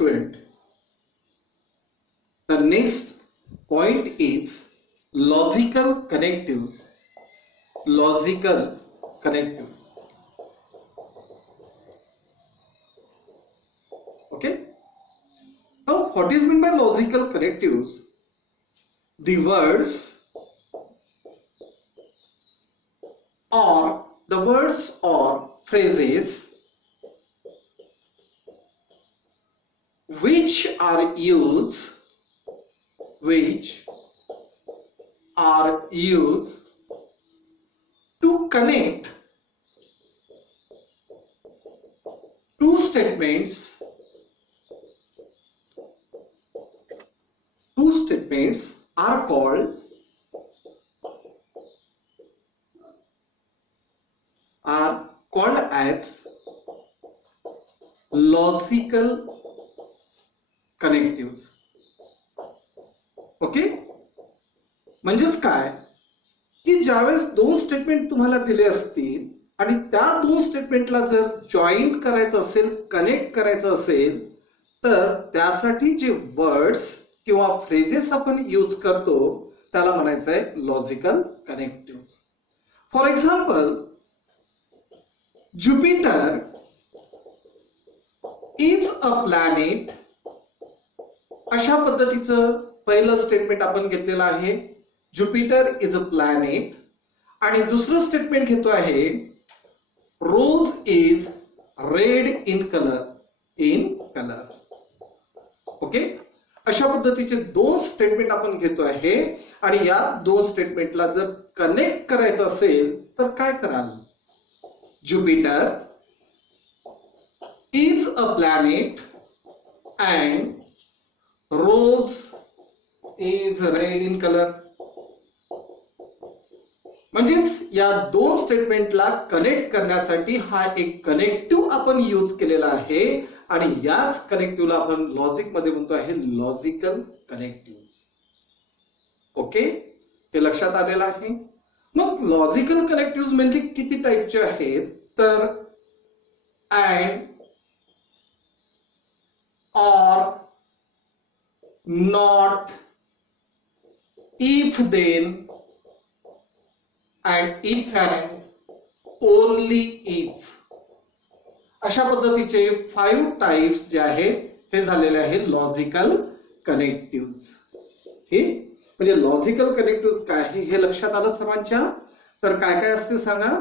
student, the next point is logical connectives. Logical connectives. Okay. Now, what is meant by logical connectives? The words or phrases which are used to connect two statements are called as logical connectives. Okay, म्हणजेच काय की ज्यावेळेस दोन statement तुम्हाला दिले असतील आणि त्या दोन स्टेटमेंटला जर जॉईन करायचं असेल, कनेक्ट करायचं असेल, तर त्यासाठी जे वर्ड्स किंवा फ्रेजेस आपण यूज करतो त्याला म्हणायचं आहे logical connectives. For example, Jupiter is a planet, अशा पद्धतीचं पहिलं स्टेटमेंट आपण घेतलेलं आहे. Jupiter is a planet. आणि दुसरं स्टेटमेंट घेतो आहे rose is red in colour. Okay, अशा पद्धतीचे दोन स्टेटमेंट आपण घेतो आहे आणि या दोन स्टेटमेंटला जर कनेक्ट करायचं असेल तर काय कराल? Jupiter is a planet and rose is red in colour. म्हणजेच या दोन स्टेटमेंटला कनेक्ट करण्यासाठी हा एक कनेक्टिव्ह आपण यूज केलेला आहे आणि याच कनेक्टिव्हला आपण लॉजिक मध्ये म्हणतो आहे लॉजिकल कनेक्टिव्ह. ओके, हे लक्षात आलेलं आहे. मग लॉजिकल कनेक्टिव्ह म्हणजे किती टाईपचे आहेत? तर and, or, not, if then and if and only if, अशा पद्धतीचे 5 टाइप्स जे आहेत हे झालेले आहे लॉजिकल कनेक्टिव्स. हे म्हणजे लॉजिकल कनेक्टिव्स काय आहे हे लक्षात आलं सर्वांच्या? तर काय काय असते सांगा?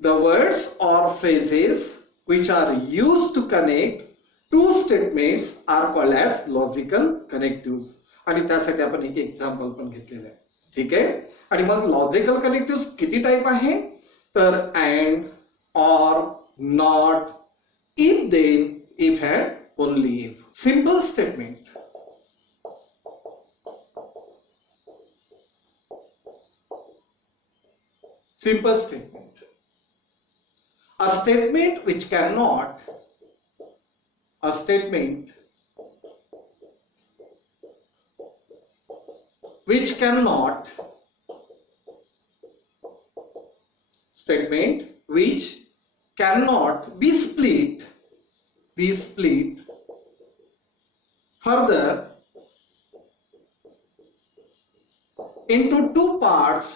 द वर्ड्स और phrases which are used to connect two statements are called as logical connectives. आणि त्यासाठी आपण एक एक्झाम्पल पण घेतलेलं आहे. ठीक आहे. आणि मग लॉजिकल कनेक्टिव्ह किती टाइप आहे? तर and, or, not, if then, if and only if. Simple statement. Simple statement. A statement which cannot be split further into two parts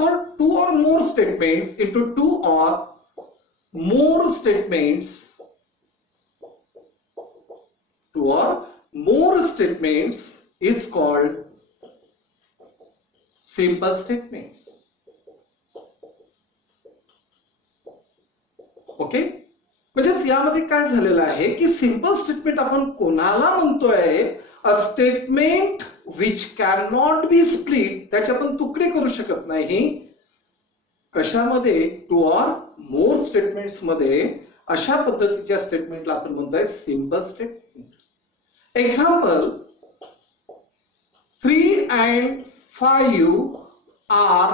or two or more statements into two or more statements is called simple statements. Okay, म्हणजेच यामध्ये काय झालेलं आहे की simple statement आपण कोणाला म्हणतोय? A statement which can not be split, त्याचे आपण तुकडे करू शकत नाही. कशामध्ये? टू ऑर मोर स्टेटमेंट्स मध्ये. अशा पद्धतीच्या स्टेटमेंटला आपण म्हणतोय simple statement. Example, 3 and 5 are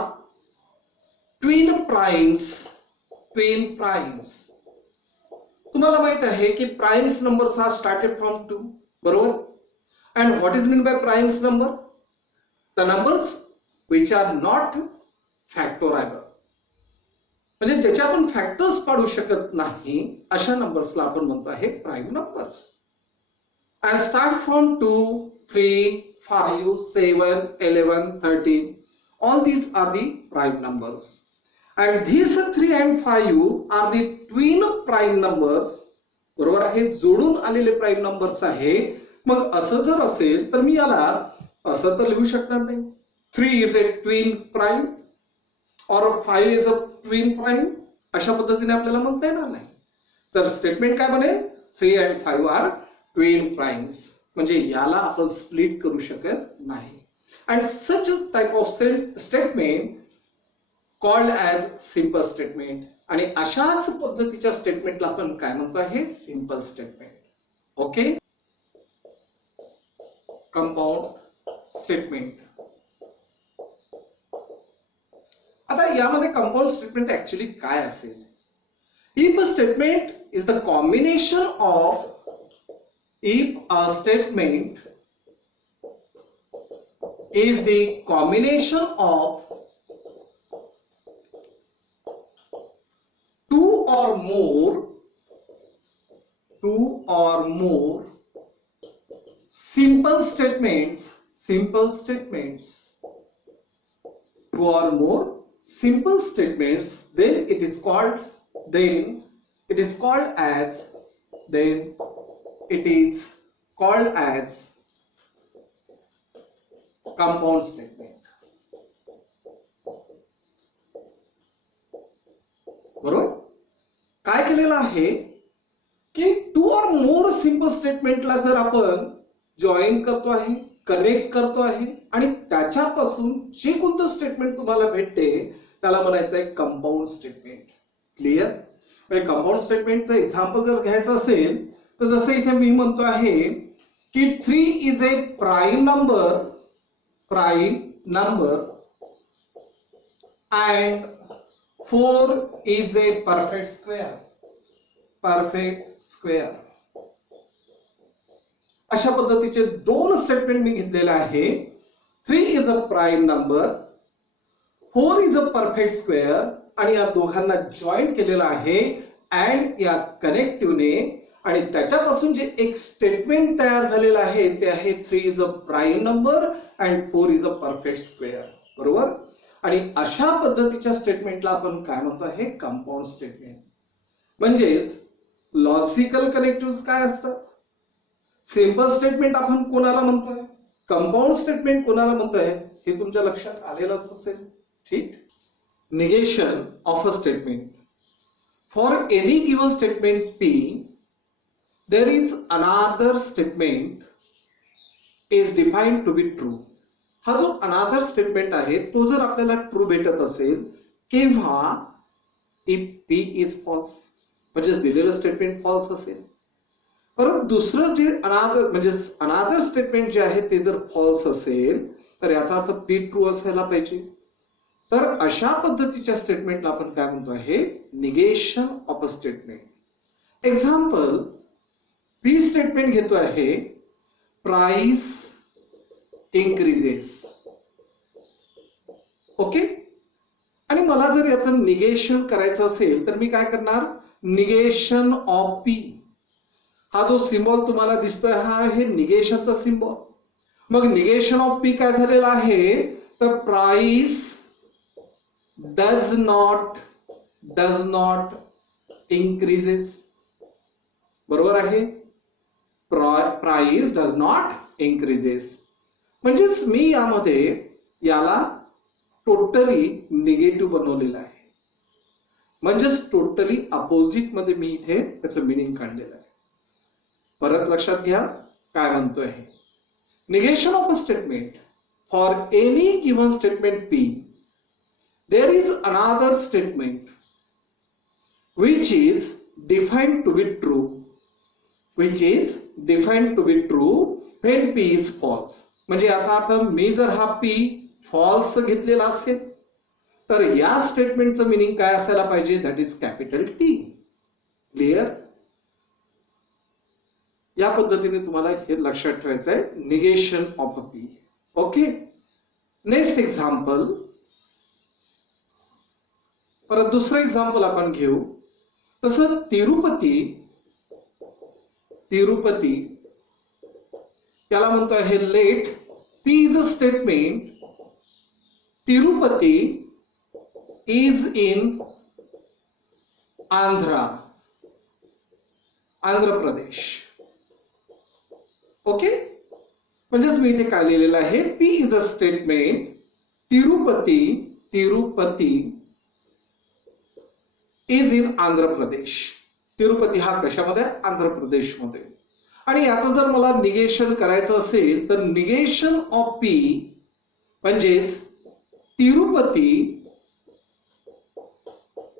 twin primes. तुम्हाला माहित आहे की primes numbers are started from 2, बरोबर? And what is mean by primes number? The numbers which are not factorable. म्हणजे ज्याचे आपण फॅक्टर्स पाडू शकत नाही अशा नंबर्सला आपण म्हणतो आहे prime numbers. And start from 2, 3, 5, 7, 11, 13. All these are the prime numbers. And these 3 and 5 are the twin prime numbers. बरोबर आहे, जोडून आलेले प्राईम नंबर्स आहे. मग असं जर असेल तर मी याला असं तर लिहू शकणार नाही, 3 is a twin prime or 5 is a twin prime. अशा पद्धतीने आपल्याला म्हणता येणार नाही. तर स्टेटमेंट काय बनेल, 3 and 5 are twin primes. म्हणजे याला आपण स्प्लिट करू शकत नाही. And such a type of statement called as simple statement. आणि अशाच पद्धतीच्या स्टेटमेंटला आपण काय म्हणतो आहे, simple statement. Okay, compound statement. आता यामध्ये कंपाऊंड स्टेटमेंट ऍक्च्युअली काय असेल? If a statement is the combination of, if a statement is the combination of two or more simple statements, two or more simple statements, then it is called as compound statement. बरोबर, काय केलेलं आहे की 2 or more simple स्टेटमेंटला जर आपण join करतो आहे, connect करतो आहे आणि त्याच्यापासून जे कोणतं स्टेटमेंट तुम्हाला भेटते त्याला म्हणायचं आहे कंपाऊंड स्टेटमेंट. क्लिअर? म्हणजे कंपाऊंड स्टेटमेंटचं एक्झाम्पल जर घ्यायचं असेल तर जसं इथे मी म्हणतो आहे की 3 is a prime number and 4 is a perfect square. अशा पद्धतीचे दोन स्टेटमेंट मी घेतलेले आहे. 3 is a prime number, 4 is a perfect square आणि या दोघांना जॉईन केलेलं आहे अँड या कनेक्टिव्हने, आणि त्याच्यापासून जे एक स्टेटमेंट तयार झालेलं आहे ते आहे 3 is a prime number and 4 is a perfect square. बरोबर, आणि अशा पद्धतीच्या स्टेटमेंटला आपण काय म्हणतो आहे, कंपाऊंड स्टेटमेंट. म्हणजेच लॉजिकल कनेक्टिव्ह काय असतात, सिंपल स्टेटमेंट आपण कोणाला म्हणतोय, कंपाऊंड स्टेटमेंट कोणाला म्हणतोय, हे तुमच्या लक्षात आलेलंच असेल. ठीक. Negation of a statement. For any given statement P, there is another statement is defined to be true. हा जो अनादर स्टेटमेंट आहे तो जर आपल्याला ट्रू भेटत असेल केव्हा, if P is false, म्हणजे दिलेलं स्टेटमेंट फॉल्स असेल. परत दुसरं जे अनादर स्टेटमेंट जे आहे ते जर फॉल्स असेल तर याचा अर्थ P ट्रू असायला पाहिजे. तर अशा पद्धतीच्या स्टेटमेंटला आपण काय म्हणतो आहे, negation of a statement. Example, P statement घेतो आहे प्राइस इन्क्रीजेस. ओके, आणि मला जर याचं निगेशन करायचं असेल तर मी काय करणार, निगेशन ऑफ P. हा जो सिम्बॉल तुम्हाला दिसतोय हा आहे निगेशनचा सिम्बॉल. मग निगेशन ऑफ P काय झालेला आहे, तर प्राइस डज नॉट इन्क्रीजेस. बरोबर आहे, प्राइस डज नॉट इन्क्रीजेस. म्हणजेच मी यामध्ये याला टोटली निगेटिव्ह बनवलेलं आहे. म्हणजेच टोटली अपोजिट मध्ये मी इथे त्याचं मिनिंग काढलेलं आहे. परत लक्षात घ्या काय म्हणतोय हे. Negation of a statement. For any given statement P, there is another statement which is defined to be true, when P is false. म्हणजे याचा अर्थ मी जर हा P फॉल्स घेतलेला असेल तर या स्टेटमेंटचं मिनिंग काय असायला पाहिजे, that is capital T. Clear? या पद्धतीने तुम्हाला हे लक्षात ठेवायचं आहे, negation of a P. Okay, next example. परत दुसरं एक्झाम्पल आपण घेऊ. तसं तिरुपती याला म्हणतो आहे let P is a statement. Tirupati is in Andhra Pradesh. Okay, म्हणजेच मी इथे काय लिहिलेलं आहे, P is a statement. Tirupati is in Andhra Pradesh. Tirupati हा कशामध्ये, आंध्र प्रदेशमध्ये. आणि याचं जर मला निगेशन करायचं असेल तर निगेशन ऑफ पी म्हणजेच Tirupati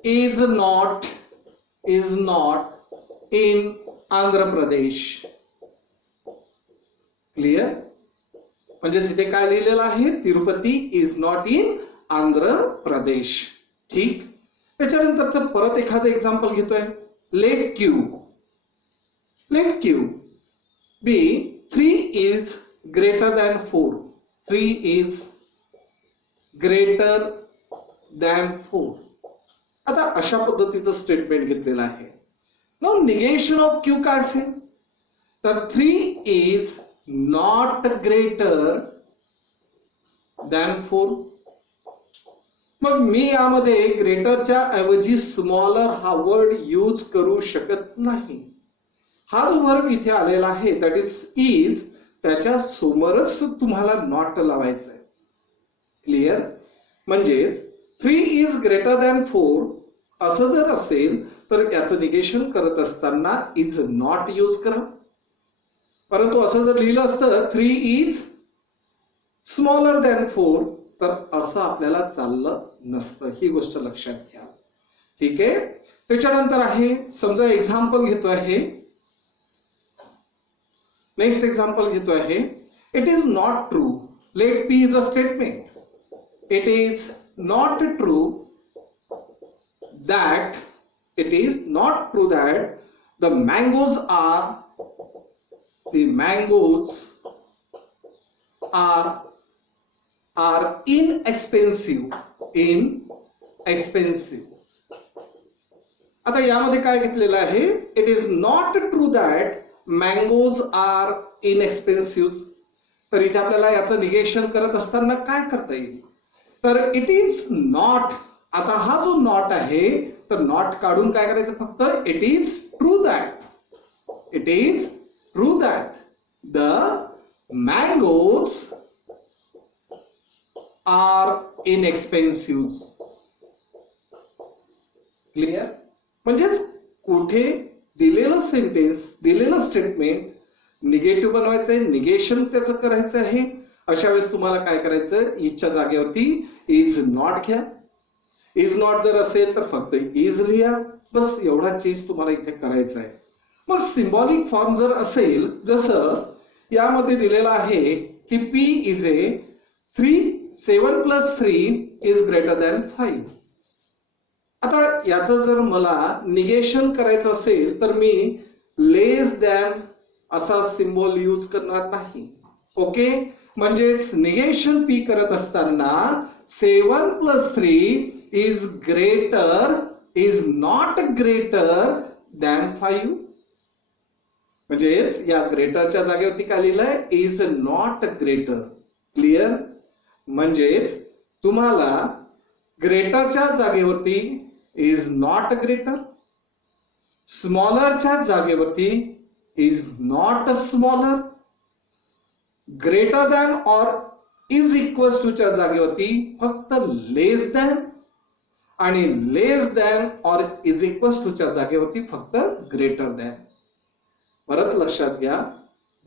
is not in Andhra Pradesh. Clear? म्हणजेच इथे काय लिहिलेलं आहे, Tirupati is not in Andhra Pradesh. ठीक. त्याच्यानंतरचं परत एखादं एक्झाम्पल घेतोय. Let Q be 3 is greater than 4. 3 is greater than 4. आता अशा पद्धतीचं स्टेटमेंट घेतलेलं आहे. नाउ निगेशन ऑफ क्यू काय असेल, तर 3 is not greater than 4. मग मी यामध्ये ग्रेटरच्या ऐवजी स्मॉलर हा वर्ड यूज करू शकत नाही. हा जो वर्ब इथे आलेला आहे दॅट इज त्याच्या समोरच तुम्हाला नॉट लावायचं आहे. क्लिअर? म्हणजेच 3 इज ग्रेटर दॅन 4 असं जर असेल तर याचं निगेशन करत असताना इज नॉट यूज करा. परंतु असं जर लिहिलं असतं 3 इज स्मॉलर दॅन 4 तर असं आपल्याला चाललं नसतं. ही गोष्ट लक्षात घ्या. ठीक आहे. त्याच्यानंतर आहे, समजा एक्झाम्पल घेतो आहे. नेक्स्ट एक्झाम्पल घेतो आहे. It is not true. Let P is a statement. It is not true that the mangoes are inexpensive. आता यामध्ये काय घेतलेलं आहे, it is not true that mangoes are inexpensive. तर इथे आपल्याला याचं निगेशन करत असताना काय करता येईल, तर इट इज नॉट. आता हा जो नॉट आहे तर नॉट काढून काय करायचं, फक्त it is true that the mangoes are inexpensive. Clear? म्हणजेच कुठे दिलेलं सेंटेन्स, दिलेलं स्टेटमेंट निगेटिव्ह बनवायचंय, निगेशन त्याचं करायचं आहे. अशा वेळेस तुम्हाला काय करायचं, इजच्या जागेवरती इज नॉट घ्या. इज नॉट जर असेल तर फक्त इज लिहा. बस एवढा चेंज तुम्हाला इथे करायचा आहे. मग सिम्बॉलिक फॉर्म जर असेल, जसं यामध्ये दिलेलं आहे की P is a 7 + 3 is greater than 5. आता याचं जर मला निगेशन करायचं असेल तर मी लेस दॅन असा सिम्बॉल यूज करणार नाही. ओके, म्हणजेच निगेशन पी करत असताना 7 + 3 इज नॉट ग्रेटर दॅन 5. म्हणजेच या ग्रेटरच्या जागेवरती काय लिहिलंय, इज नॉट ग्रेटर. क्लिअर? म्हणजेच तुम्हाला ग्रेटरच्या जागेवरती इज नॉट ग्रेटर, स्मॉलरच्या जागेवरती is not smaller, greater than or is equals to च्या जागेवरती फक्त लेस दॅन, आणि less than or is equals to च्या जागेवरती फक्त ग्रेटर दॅन. परत लक्षात घ्या,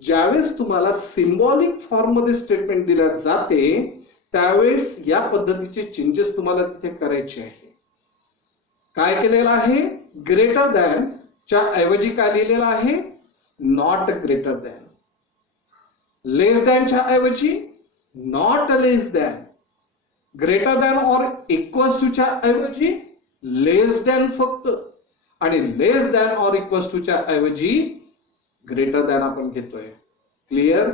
ज्यावेळेस तुम्हाला सिम्बॉलिक फॉर्म मध्ये स्टेटमेंट दिल्या जाते त्यावेळेस या पद्धतीचे चेंजेस तुम्हाला तिथे करायचे आहे. काय केलेलं आहे, ग्रेटर दॅन च्या ऐवजी काय लिहिलेलं आहे, not greater than. Less than च्या ऐवजी not less than. Greater than or equals to च्या ऐवजी लेस दॅन फक्त, आणि less than or equals to च्या ऐवजी ग्रेटर दॅन आपण घेतोय. क्लिअर?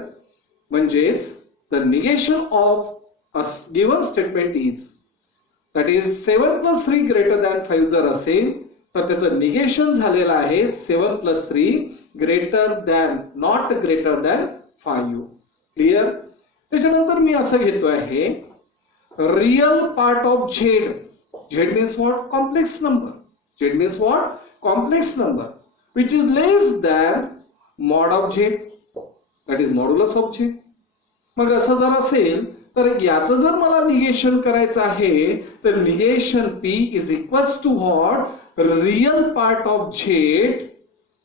म्हणजेच the negation of a given statement is that is 7 plus 3 greater than 5 जर असेल तर त्याचं निगेशन झालेलं आहे 7 plus 3 greater than not greater than 5. Clear. त्याच्यानंतर मी असं घेतो आहे real part of Z. Z means what? Complex number. Z means what? Complex number which is less than mod of Z, that is modulus of Z. मग असं जर असेल तर याचं जर मला निगेशन करायचं आहे तर negation P is equals to what? Real part of Z.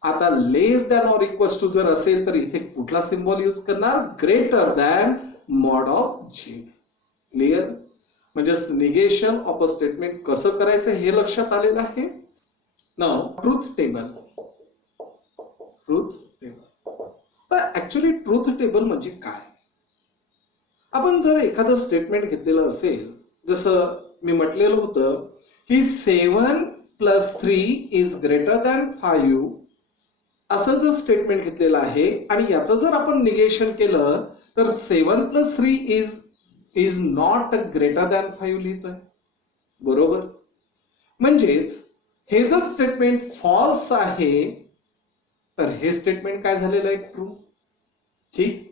आता less than or equals to जर असेल तर इथे कुठला सिम्बॉल यूज करणार? Greater than mod of Z. Clear. म्हणजे निगेशन ऑफ अ स्टेटमेंट कसं करायचं हे लक्षात आलेलं आहे. Now truth table. Truth table. तर ऍक्च्युली ट्रूथ टेबल म्हणजे काय? आपण जर एखादं स्टेटमेंट घेतलेलं असेल, जसं मी म्हटलेलं होतं की 7 प्लस 3 इज ग्रेटर दॅन 5 असं जर स्टेटमेंट घेतलेलं आहे आणि याचं जर आपण निगेशन केलं तर 7 plus 3 is not greater than 5 लिहितोय. बरोबर. म्हणजेच हे जर स्टेटमेंट फॉल्स आहे तर हे स्टेटमेंट काय झालेलं आहे? ट्रू. ठीक.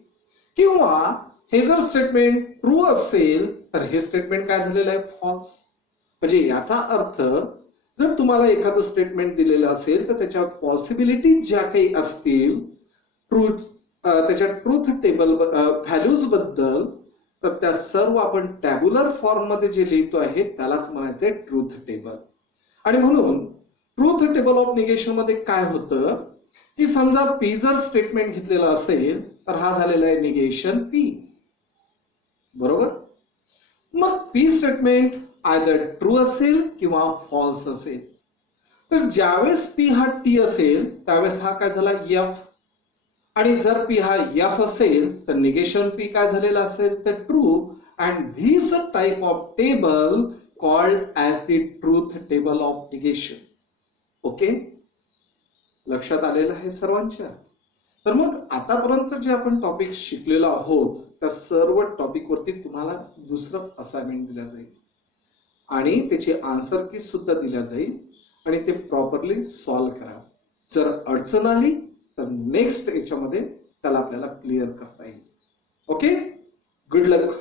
किंवा हे जर स्टेटमेंट ट्रू असेल तर हे स्टेटमेंट काय झालेलं आहे? फॉल्स. म्हणजे याचा अर्थ जर तुम्हाला एखादं स्टेटमेंट दिलेलं असेल तर त्याच्या पॉसिबिलिटी ज्या काही असतील ट्रूथ, त्याच्या ट्रूथ टेबल व्हॅल्यूज बद्दल, तर त्या सर्व आपण टॅब्युलर फॉर्म मध्ये जे लिहितो आहे त्यालाच म्हणायचंय ट्रूथ टेबल. आणि म्हणून ट्रूथ टेबल ऑफ निगेशन मध्ये काय होतं की समजा पी जर स्टेटमेंट घेतलेलं असेल तर हा झालेला आहे निगेशन पी. बरोबर. मग पी स्टेटमेंट आयदर ट्रू असेल किंवा फॉल्स असेल. तर ज्यावेळेस पी हा टी असेल त्यावेळेस हा काय झाला? एफ. आणि जर पी हा एफ असेल तर निगेशन पी काय झालेलं असेल? तर true. And this type of table called as the truth table of negation. Okay. लक्षात आलेलं आहे सर्वांच्या? तर मग आतापर्यंत जे आपण टॉपिक शिकलेलो आहोत त्या सर्व टॉपिक वरती तुम्हाला दुसरं असाइनमेंट दिलं जाईल आणि त्याची आन्सर की सुद्धा दिल्या जाईल आणि ते प्रॉपरली सॉल्व्ह करा. जर अडचण आली तर नेक्स्ट याच्यामध्ये त्याला आपल्याला क्लिअर करता येईल. ओके. गुड लक.